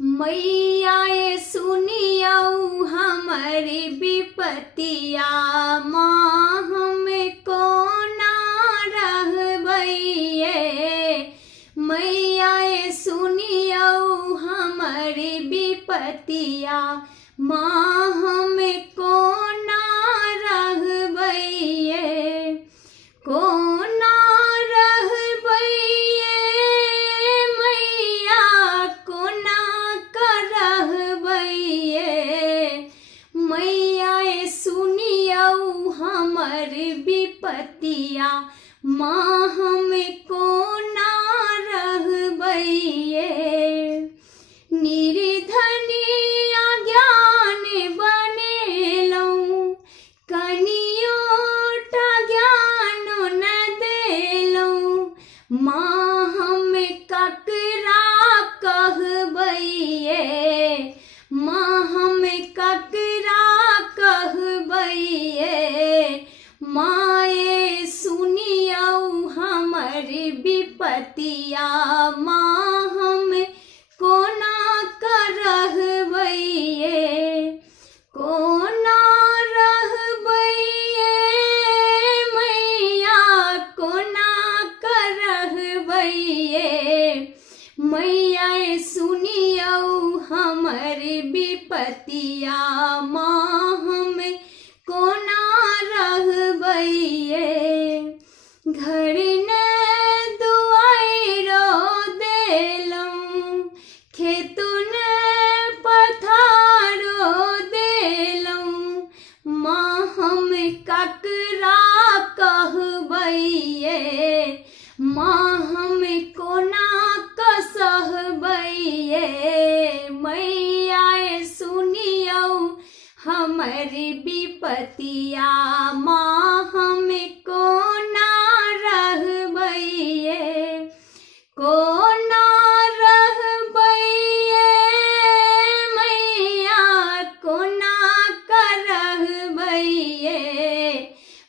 मैया ये सुनियऊ हमारी विपतिया, माँ हमें कोना रहबैये। मैया ये सुनियऊ हमारी विपतिया, माँ हमें कोना रहबैये। कोना रहबैये मैया, कोना करहबैये। मैया ये सुनियऊ हमर विपतिया, माँ हमें कोना रहबैये। निर्धनिया ज्ञान बनेलऊ, कनियोटा ज्ञान न देलऊ। माँ हमें ककरा कहबैये, माँ हमें ककरा कहबैये। माँ ये सुनियऊ हमर विपतिया, माँ हमें कोना करहबैये। कोना रहबैये मैया, कोना करहबैये। मैया ये सुनियऊ हमर विपतिया, माँ हमें कोना रहबैये। घर न दुआरो देलऊ, खेतो न पथारो देलऊ। माँ हमें ककरा कहबैये, माँ हमें कोना कसहबैये। मैया ये सुनियऊ हमर विपतिया, माँ हमें कोना रहबैये। कोना रहबैये मैया, कोना करहबैये।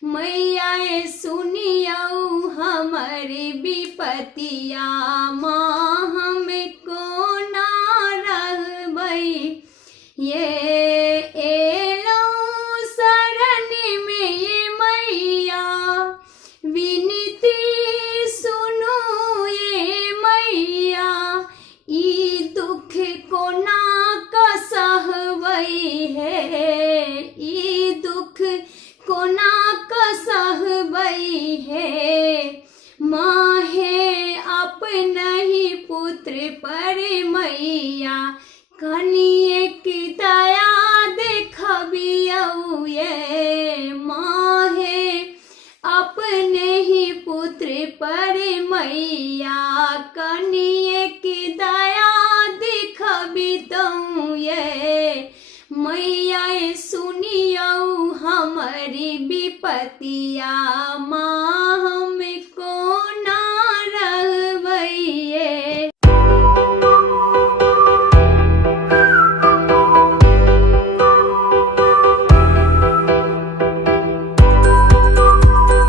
मैया ये सुनियऊ हमर विपतिया, माँ हमें कोना रहबैये। एलऊ शरण में ये मैया, विनती सुनो ये मैया। ई दुख कोना कसहबई है, ई दुख कोना कसहबई है। माँ है अपना ही पुत्र पर मैया, कनिएक दया देखबियऊ ये। माँ है अपने ही पुत्र पर मैया, कनिएक दया देखबितऊ ये। मैया ये सुनियऊ हमरी विपतिया, माँ हमें को